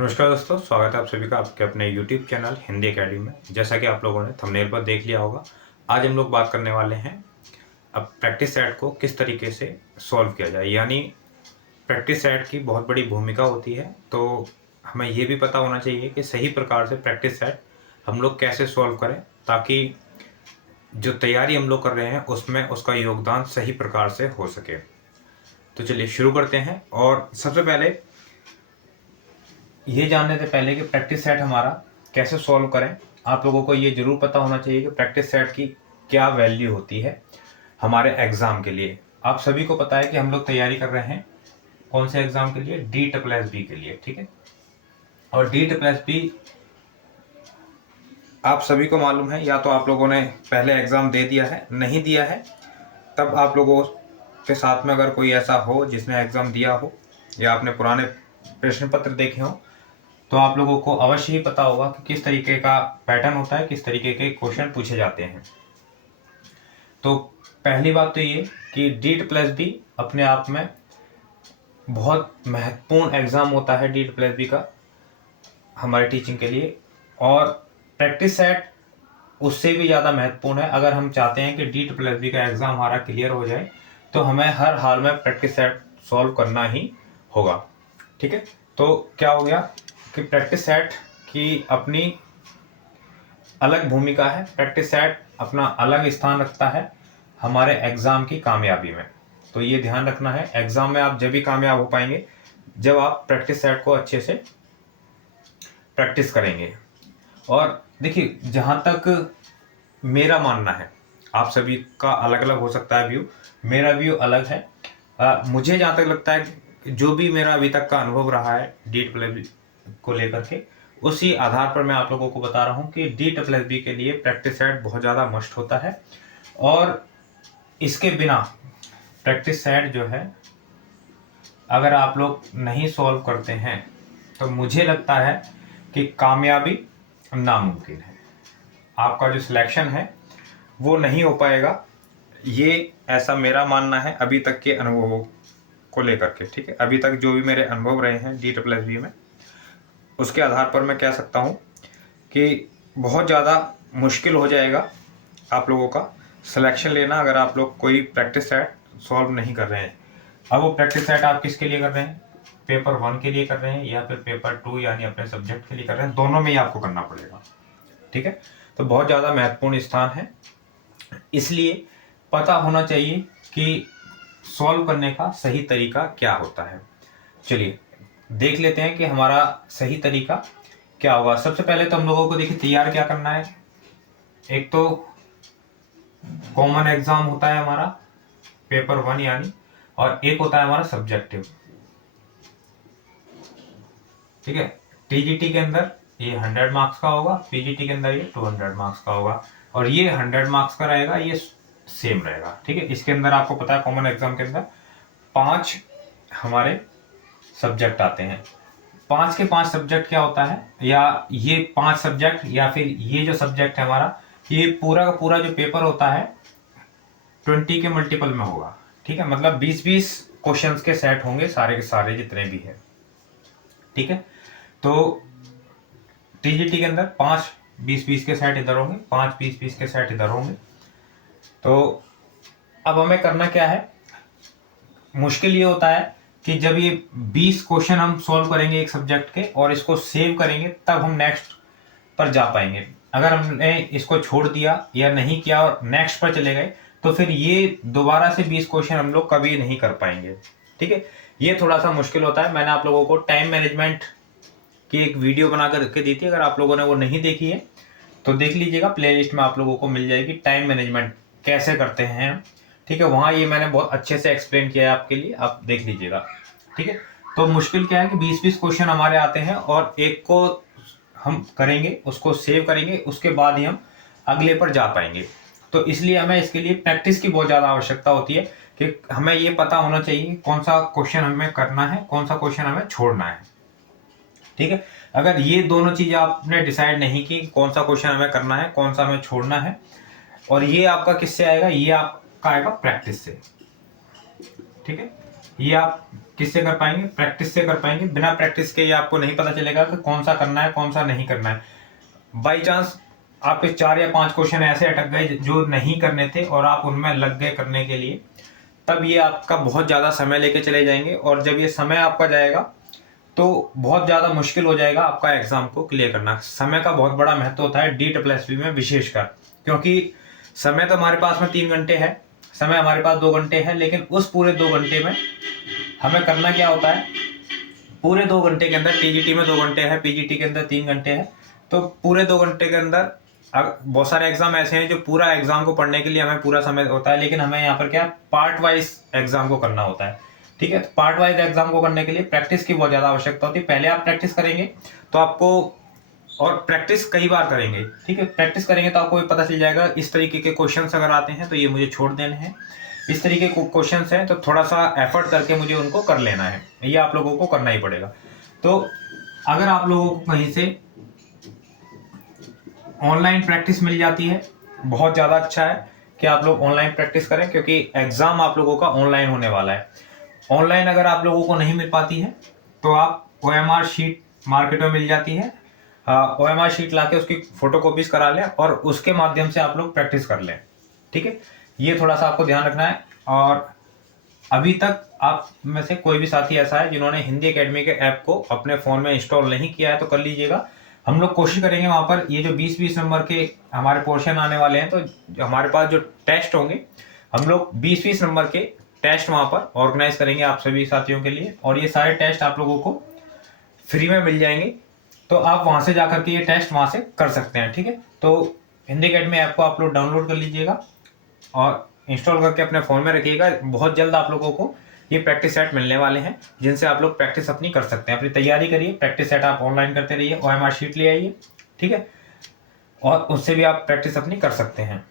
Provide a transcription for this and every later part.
नमस्कार दोस्तों, स्वागत है आप सभी का आपके अपने YouTube चैनल हिंदी एकेडमी में। जैसा कि आप लोगों ने थंबनेल पर देख लिया होगा, आज हम लोग बात करने वाले हैं अब प्रैक्टिस सेट को किस तरीके से सॉल्व किया जाए। यानी प्रैक्टिस सेट की बहुत बड़ी भूमिका होती है, तो हमें ये भी पता होना चाहिए कि सही प्रकार से प्रैक्टिस सेट हम लोग कैसे सॉल्व करें, ताकि जो तैयारी हम लोग कर रहे हैं उसमें उसका योगदान सही प्रकार से हो सके। तो चलिए शुरू करते हैं। और सबसे पहले ये जानने से पहले कि प्रैक्टिस सेट हमारा कैसे सॉल्व करें, आप लोगों को ये जरूर पता होना चाहिए कि प्रैक्टिस सेट की क्या वैल्यू होती है हमारे एग्ज़ाम के लिए। आप सभी को पता है कि हम लोग तैयारी कर रहे हैं कौन से एग्ज़ाम के लिए, DSSB के लिए, ठीक है। और DSSB आप सभी को मालूम है, या तो आप लोगों ने पहले एग्ज़ाम दे दिया है, नहीं दिया है तब आप लोगों के साथ में अगर कोई ऐसा हो जिसने एग्ज़ाम दिया हो या आपने पुराने प्रश्न पत्र देखे हों, तो आप लोगों को अवश्य ही पता होगा कि किस तरीके का पैटर्न होता है, किस तरीके के क्वेश्चन पूछे जाते हैं। तो पहली बात तो ये कि DSSB अपने आप में बहुत महत्वपूर्ण एग्ज़ाम होता है, DSSB का हमारे टीचिंग के लिए। और प्रैक्टिस सेट उससे भी ज़्यादा महत्वपूर्ण है। अगर हम चाहते हैं कि DSSB का एग्ज़ाम हमारा क्लियर हो जाए, तो हमें हर हाल में प्रैक्टिस सेट सॉल्व करना ही होगा, ठीक है। तो क्या हो गया कि प्रैक्टिस सेट की अपनी अलग भूमिका है, प्रैक्टिस सेट अपना अलग स्थान रखता है हमारे एग्ज़ाम की कामयाबी में। तो ये ध्यान रखना है, एग्ज़ाम में आप जब भी कामयाब हो पाएंगे जब आप प्रैक्टिस सेट को अच्छे से प्रैक्टिस करेंगे। और देखिए, जहाँ तक मेरा मानना है, आप सभी का अलग अलग हो सकता है व्यू, मेरा व्यू अलग है। मुझे जहाँ तक लगता है, जो भी मेरा अभी तक का अनुभव रहा है DSSB को लेकर के, उसी आधार पर मैं आप लोगों को बता रहा हूँ कि DSSB के लिए प्रैक्टिस सेट बहुत ज़्यादा मस्ट होता है। और इसके बिना प्रैक्टिस सेट जो है, अगर आप लोग नहीं सॉल्व करते हैं तो मुझे लगता है कि कामयाबी नामुमकिन है। आपका जो सिलेक्शन है वो नहीं हो पाएगा, ये ऐसा मेरा मानना है अभी तक के अनुभवों को लेकर के, ठीक है। अभी तक जो भी मेरे अनुभव रहे हैं DSSB में, उसके आधार पर मैं कह सकता हूँ कि बहुत ज़्यादा मुश्किल हो जाएगा आप लोगों का सिलेक्शन लेना, अगर आप लोग कोई प्रैक्टिस सेट सॉल्व नहीं कर रहे हैं। अब वो प्रैक्टिस सेट आप किसके लिए कर रहे हैं, पेपर 1 के लिए कर रहे हैं या फिर पेपर 2 यानी अपने सब्जेक्ट के लिए कर रहे हैं, दोनों में ही आपको करना पड़ेगा, ठीक है। तो बहुत ज़्यादा महत्वपूर्ण स्थान है, इसलिए पता होना चाहिए कि सॉल्व करने का सही तरीका क्या होता है। चलिए देख लेते हैं कि हमारा सही तरीका क्या होगा। सबसे पहले तो हम लोगों को देखिए तैयार क्या करना है। एक तो कॉमन एग्जाम होता है हमारा पेपर 1 यानी, और एक होता है हमारा सब्जेक्टिव, ठीक है। TGT के अंदर ये 100 मार्क्स का होगा, PGT के अंदर ये 200 मार्क्स का होगा, और ये 100 मार्क्स का रहेगा, ये सेम रहेगा, ठीक है। इसके अंदर आपको पता है कॉमन एग्जाम के अंदर 5 हमारे सब्जेक्ट आते हैं। 5 के 5 सब्जेक्ट क्या होता है, या ये 5 सब्जेक्ट या फिर ये जो सब्जेक्ट है हमारा, ये पूरा का पूरा जो पेपर होता है 20 के मल्टीपल में होगा, ठीक है। मतलब 20-20 क्वेश्चंस के सेट होंगे, सारे के सारे जितने भी है, ठीक है। तो TGT के अंदर 5 20-20 के सेट इधर होंगे, 5 20-20 के सेट इधर होंगे। तो अब हमें करना क्या है, मुश्किल ये होता है कि जब ये 20 क्वेश्चन हम सॉल्व करेंगे एक सब्जेक्ट के और इसको सेव करेंगे, तब हम नेक्स्ट पर जा पाएंगे। अगर हमने इसको छोड़ दिया या नहीं किया और नेक्स्ट पर चले गए, तो फिर ये दोबारा से 20 क्वेश्चन हम लोग कभी नहीं कर पाएंगे, ठीक है। ये थोड़ा सा मुश्किल होता है। मैंने आप लोगों को टाइम मैनेजमेंट की एक वीडियो बना करके दी थी, अगर आप लोगों ने वो नहीं देखी है तो देख लीजिएगा, प्लेलिस्ट में आप लोगों को मिल जाएगी, टाइम मैनेजमेंट कैसे करते हैं, ठीक है। वहाँ ये मैंने बहुत अच्छे से एक्सप्लेन किया है आपके लिए, आप देख लीजिएगा, ठीक है। तो मुश्किल क्या है कि 20-20 क्वेश्चन हमारे आते हैं और एक को हम करेंगे, उसको सेव करेंगे, उसके बाद ही हम अगले पर जा पाएंगे। तो इसलिए हमें इसके लिए प्रैक्टिस की बहुत ज़्यादा आवश्यकता होती है कि हमें ये पता होना चाहिए कौन सा क्वेश्चन हमें करना है, कौन सा क्वेश्चन हमें छोड़ना है, ठीक है। अगर ये दोनों चीज़ आपने डिसाइड नहीं की, कौन सा क्वेश्चन हमें करना है, कौन सा हमें छोड़ना है, और ये आपका किससे आएगा, ये आपका आएगा प्रैक्टिस से, ठीक है। ये आप किससे कर पाएंगे? प्रैक्टिस से कर पाएंगे। बिना प्रैक्टिस के ये आपको नहीं पता चलेगा कि कौन सा करना है कौन सा नहीं करना है। बाई चांस आपके 4 या 5 क्वेश्चन ऐसे अटक गए जो नहीं करने थे और आप उनमें लग गए करने के लिए, तब ये आपका बहुत ज़्यादा समय लेके चले जाएंगे, और जब ये समय आपका जाएगा तो बहुत ज़्यादा मुश्किल हो जाएगा आपका एग्जाम को क्लियर करना। समय का बहुत बड़ा महत्व होता है DSSB में विशेषकर, क्योंकि समय तो हमारे पास में 3 घंटे है, समय हमारे पास 2 घंटे है, लेकिन उस पूरे 2 घंटे में हमें करना क्या होता है? पूरे 2 घंटे के अंदर, TGT में 2 घंटे है, PGT के अंदर 3 घंटे है, तो पूरे 2 घंटे के अंदर बहुत सारे एग्जाम ऐसे हैं जो पूरा एग्जाम को पढ़ने के लिए हमें पूरा समय होता है, लेकिन हमें यहाँ पर क्या पार्ट वाइज एग्जाम को करना होता है। ठीक है, तो पार्ट वाइज एग्जाम को करने के लिए प्रैक्टिस की बहुत ज्यादा आवश्यकता होती है। पहले आप प्रैक्टिस करेंगे तो आपको, और प्रैक्टिस कई बार करेंगे, ठीक है, प्रैक्टिस करेंगे तो आपको पता चल जाएगा इस तरीके के क्वेश्चंस अगर आते हैं तो ये मुझे छोड़ देने हैं, इस तरीके के क्वेश्चंस हैं तो थोड़ा सा एफर्ट करके मुझे उनको कर लेना है, ये आप लोगों को करना ही पड़ेगा। तो अगर आप लोगों को कहीं से ऑनलाइन प्रैक्टिस मिल जाती है, बहुत ज़्यादा अच्छा है कि आप लोग ऑनलाइन प्रैक्टिस करें, क्योंकि एग्ज़ाम आप लोगों का ऑनलाइन होने वाला है। ऑनलाइन अगर आप लोगों को नहीं मिल पाती है तो आप OMR शीट मार्केट में मिल जाती है, OMR शीट लाके उसकी फोटोकॉपीज करा लें और उसके माध्यम से आप लोग प्रैक्टिस कर लें। ठीक है, ये थोड़ा सा आपको ध्यान रखना है। और अभी तक आप में से कोई भी साथी ऐसा है जिन्होंने हिंदी एकेडमी के ऐप को अपने फ़ोन में इंस्टॉल नहीं किया है तो कर लीजिएगा। हम लोग कोशिश करेंगे वहाँ पर ये जो 20-20 नंबर के हमारे पोर्शन आने वाले हैं, तो हमारे पास जो टेस्ट होंगे, हम लोग 20-20 नंबर के टेस्ट वहाँ पर ऑर्गेनाइज करेंगे आप सभी साथियों के लिए, और ये सारे टेस्ट आप लोगों को फ्री में मिल जाएंगे, तो आप वहाँ से जाकर के ये टेस्ट वहाँ से कर सकते हैं। ठीक है, तो हिंदी एकेडमी ऐप को आप लोग डाउनलोड कर लीजिएगा और इंस्टॉल करके अपने फ़ोन में रखिएगा। बहुत जल्द आप लोगों को ये प्रैक्टिस सेट मिलने वाले हैं जिनसे आप लोग प्रैक्टिस अपनी कर सकते हैं। अपनी तैयारी करिए, प्रैक्टिस सेट आप ऑनलाइन करते रहिए, OMR शीट ले आइए, ठीक है, और उससे भी आप प्रैक्टिस अपनी कर सकते हैं।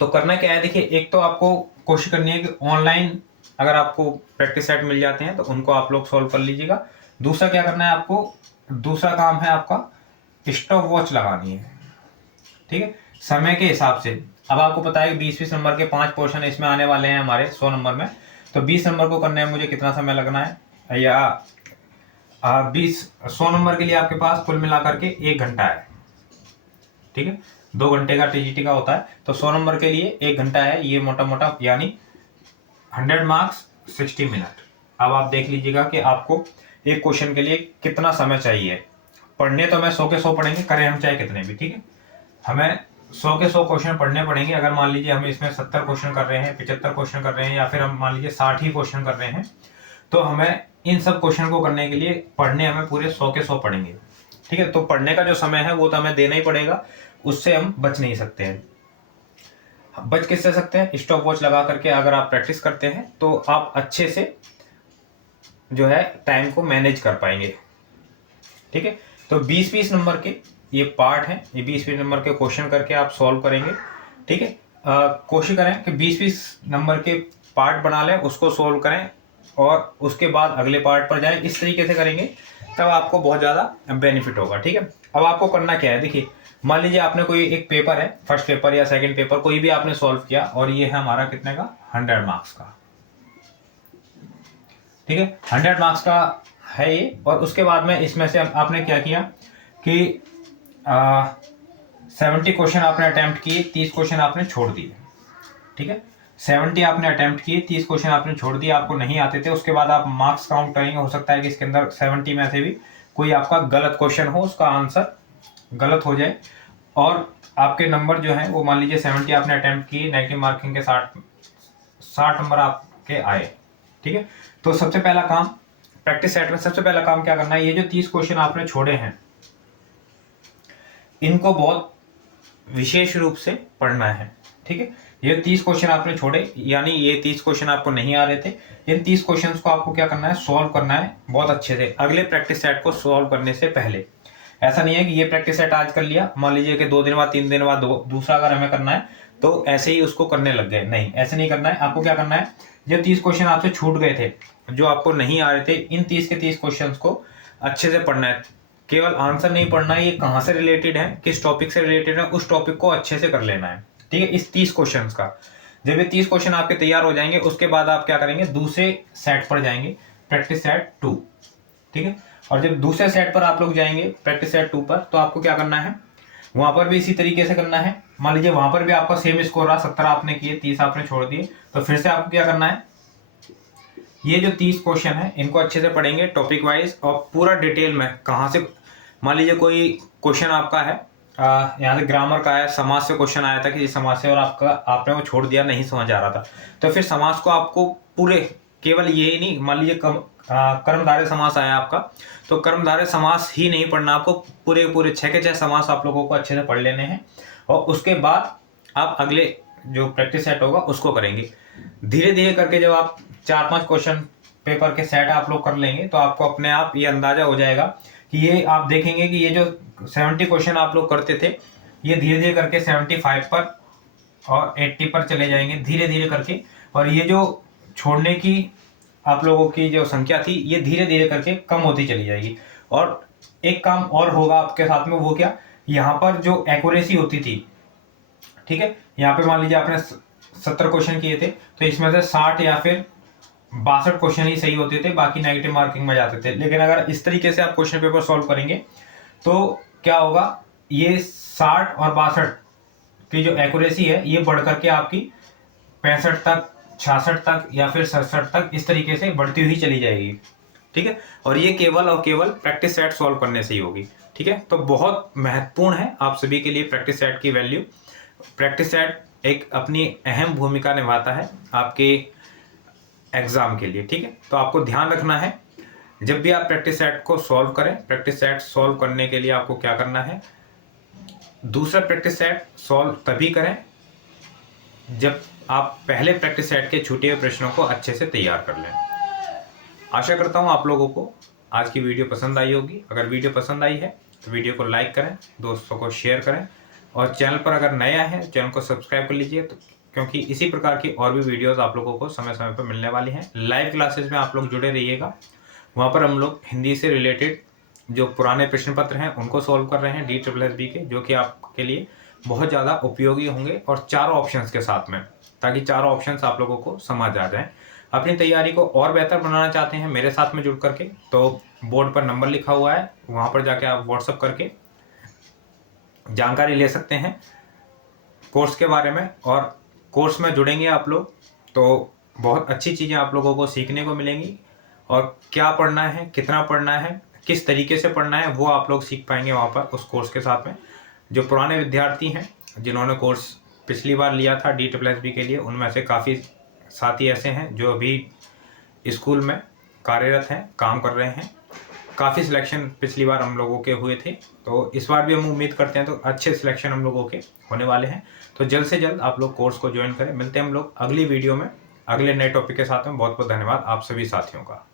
तो करना क्या है, देखिए, एक तो आपको कोशिश करनी है कि ऑनलाइन अगर आपको प्रैक्टिस सेट मिल जाते हैं तो उनको आप लोग सॉल्व कर लीजिएगा। दूसरा क्या करना है आपको, दूसरा काम है आपका स्टॉप वॉच लगानी है। ठीक है, समय के हिसाब से। अब आपको पता है कि 20-20 नंबर के 5 पोर्शन इसमें आने वाले हैं हमारे 100 नंबर में, तो 20 नंबर को करने में मुझे कितना समय लगना है, या 100 नंबर के लिए आपके पास कुल मिलाकर के 1 घंटा है। ठीक है, 2 घंटे का TGT का होता है, तो 100 नंबर के लिए 1 घंटा है, ये मोटा मोटा, यानी 100 मार्क्स 60 मिनट। अब आप देख लीजिएगा कि आपको एक क्वेश्चन के लिए कितना समय चाहिए। पढ़ने तो हमें 100 के 100 पढ़ेंगे, करें हम चाहे कितने भी, ठीक है, हमें 100 के 100 क्वेश्चन पढ़ने पड़ेंगे। अगर मान लीजिए हम इसमें 70 क्वेश्चन कर रहे हैं, 75 क्वेश्चन कर रहे हैं, या फिर हम मान लीजिए 60 ही क्वेश्चन कर रहे हैं, तो हमें इन सब क्वेश्चन को करने के लिए पढ़ने हमें पूरे 100 के 100 पढ़ेंगे। ठीक है, तो पढ़ने का जो समय है वो तो हमें देना ही पड़ेगा, उससे हम बच नहीं सकते हैं। बच किससे सकते हैं? स्टॉप वॉच लगा करके अगर आप प्रैक्टिस करते हैं तो आप अच्छे से जो है टाइम को मैनेज कर पाएंगे। ठीक है, तो 20-20 नंबर के ये पार्ट है, ये 20-20 नंबर के क्वेश्चन करके आप सॉल्व करेंगे। ठीक है, कोशिश करें कि 20-20 नंबर के पार्ट बना लें, उसको सॉल्व करें और उसके बाद अगले पार्ट पर जाएं। इस तरीके से करेंगे तब आपको बहुत ज़्यादा बेनिफिट होगा। ठीक है, अब आपको करना क्या है, देखिए, मान लीजिए आपने कोई एक पेपर है, फर्स्ट पेपर या सेकेंड पेपर कोई भी आपने सॉल्व किया, और ये है हमारा कितने का, 100 मार्क्स का। ठीक है, 100 मार्क्स का है ये, और उसके बाद में इसमें से आपने क्या किया कि 70 क्वेश्चन आपने अटेम्प्ट किए, 30 क्वेश्चन आपने छोड़ दिए। ठीक है, 70 आपने अटेम्प्ट किए, 30 क्वेश्चन आपने छोड़ दिए, आपको नहीं आते थे। उसके बाद आप मार्क्स काउंट करेंगे, हो सकता है कि इसके अंदर 70 में से भी कोई आपका गलत क्वेश्चन हो, उसका आंसर गलत हो जाए, और आपके नंबर जो है वो मान लीजिए 70 आपने अटेम्प्ट किए, नेगेटिव मार्किंग के 60 नंबर आपके आए। ठीक है, तो सबसे पहला काम प्रैक्टिस सेट में, सबसे पहला काम क्या करना है, ये जो 30 क्वेश्चन आपने छोड़े हैं इनको बहुत विशेष रूप से पढ़ना है। ठीक है, ये 30 क्वेश्चन आपने छोड़े, यानी ये 30 क्वेश्चन आपको नहीं आ रहे थे, इन 30 क्वेश्चंस को आपको क्या करना है, सॉल्व करना है बहुत अच्छे से अगले प्रैक्टिस सेट को सॉल्व करने से पहले। ऐसा नहीं है कि ये प्रैक्टिस सेट आज कर लिया, मान लीजिए कि 2 दिन बाद 3 दिन बाद दूसरा अगर हमें करना है तो ऐसे ही उसको करने लग गए, नहीं, ऐसे नहीं करना है। आपको क्या करना है, जो 30 क्वेश्चन आपसे छूट गए थे, जो आपको नहीं आ रहे थे, इन 30 के 30 क्वेश्चन को अच्छे से पढ़ना है। केवल आंसर नहीं पढ़ना है, ये कहाँ से रिलेटेड है, किस टॉपिक से रिलेटेड है, उस टॉपिक को अच्छे से कर लेना है। ठीक है, इस 30 क्वेश्चन का जब ये 30 क्वेश्चन आपके तैयार हो जाएंगे उसके बाद आप क्या करेंगे, दूसरे सेट पर जाएंगे, प्रैक्टिस सेट 2, ठीक है। और जब दूसरे सेट पर आप लोग जाएंगे प्रैक्टिस सेट 2 पर, तो आपको क्या करना है, वहां पर भी इसी तरीके से करना है। मान लीजिए वहां पर भी आपका सेम स्कोर रहा, 17 आपने किए, 30 आपने छोड़ दिए, तो फिर से आपको क्या करना है, ये जो 30 क्वेश्चन है इनको अच्छे से पढ़ेंगे टॉपिक वाइज और पूरा डिटेल में। कहाँ से, मान लीजिए कोई क्वेश्चन आपका है, यहाँ से ग्रामर का है, समाज से क्वेश्चन आया था कि समाज से, और आपने वो छोड़ दिया, नहीं समझ आ रहा था, तो फिर समाज को आपको पूरे, केवल यही नहीं, मान लीजिए कर्मधारय समास आया आपका, तो कर्मधारय समास ही नहीं पढ़ना आपको, पूरे 6 के 6 समास आप लोगों को अच्छे से पढ़ लेने हैं। और उसके बाद आप अगले जो प्रैक्टिस सेट होगा उसको करेंगे। धीरे धीरे करके जब आप 4-5 क्वेश्चन पेपर के सेट आप लोग कर लेंगे तो आपको अपने आप ये अंदाजा हो जाएगा कि ये, आप देखेंगे कि ये जो 70 क्वेश्चन आप लोग करते थे, ये धीरे धीरे करके 75 पर और 80 पर चले जाएंगे धीरे धीरे करके। और ये जो छोड़ने की आप लोगों की जो संख्या थी, ये धीरे धीरे करके कम होती चली जाएगी। और एक काम और होगा आपके साथ में, वो क्या, यहाँ पर जो एक्यूरेसी होती थी, ठीक है, यहाँ पे मान लीजिए आपने 70 क्वेश्चन किए थे, तो इसमें से 60 या फिर 62 क्वेश्चन ही सही होते थे, बाकी नेगेटिव मार्किंग में जाते थे। लेकिन अगर इस तरीके से आप क्वेश्चन पेपर सॉल्व करेंगे तो क्या होगा, ये 60 और 62 की जो एक्यूरेसी है ये बढ़ करके आपकी 65 तक, 66 तक या फिर 67 तक इस तरीके से बढ़ती हुई चली जाएगी, ठीक है। और ये केवल और केवल प्रैक्टिस सेट सॉल्व करने से ही होगी, ठीक है। तो बहुत महत्वपूर्ण है आप सभी के लिए प्रैक्टिस सेट की वैल्यू। प्रैक्टिस सेट एक अपनी अहम भूमिका निभाता है आपके एग्जाम के लिए, ठीक है। तो आपको ध्यान रखना है, जब भी आप प्रैक्टिस सेट को सॉल्व करें, प्रैक्टिस सेट सॉल्व करने के लिए आपको क्या करना है, दूसरा प्रैक्टिस सेट सॉल्व तभी करें जब आप पहले प्रैक्टिस सेट के छूटे हुए प्रश्नों को अच्छे से तैयार कर लें। आशा करता हूं आप लोगों को आज की वीडियो पसंद आई होगी। अगर वीडियो पसंद आई है तो वीडियो को लाइक करें, दोस्तों को शेयर करें, और चैनल पर अगर नया है चैनल को सब्सक्राइब कर लीजिए, तो क्योंकि इसी प्रकार की और भी वीडियोस आप लोगों को समय समय पर मिलने वाली हैं। लाइव क्लासेस में आप लोग जुड़े रहिएगा, वहाँ पर हम लोग हिंदी से रिलेटेड जो पुराने प्रश्न पत्र हैं उनको सॉल्व कर रहे हैं DSSB के, जो कि आपके लिए बहुत ज़्यादा उपयोगी होंगे, और चारों ऑप्शंस के साथ में, ताकि चारों ऑप्शंस आप लोगों को समझ आ जाएं। अपनी तैयारी को और बेहतर बनाना चाहते हैं मेरे साथ में जुड़ करके, तो बोर्ड पर नंबर लिखा हुआ है, वहाँ पर जाके आप व्हाट्सअप करके जानकारी ले सकते हैं कोर्स के बारे में। और कोर्स में जुड़ेंगे आप लोग तो बहुत अच्छी चीज़ें आप लोगों को सीखने को मिलेंगी, और क्या पढ़ना है, कितना पढ़ना है, किस तरीके से पढ़ना है, वो आप लोग सीख पाएंगे वहाँ पर उस कोर्स के साथ में। जो पुराने विद्यार्थी हैं जिन्होंने कोर्स पिछली बार लिया था DSSB के लिए, उनमें से काफ़ी साथी ऐसे हैं जो अभी स्कूल में कार्यरत हैं, काम कर रहे हैं। काफ़ी सिलेक्शन पिछली बार हम लोगों के हुए थे, तो इस बार भी हम उम्मीद करते हैं तो अच्छे सिलेक्शन हम लोगों के होने वाले हैं। तो जल्द से जल्द आप लोग कोर्स को ज्वाइन करें। मिलते हैं हम लोग अगली वीडियो में अगले नए टॉपिक के साथ में। बहुत बहुत धन्यवाद आप सभी साथियों का।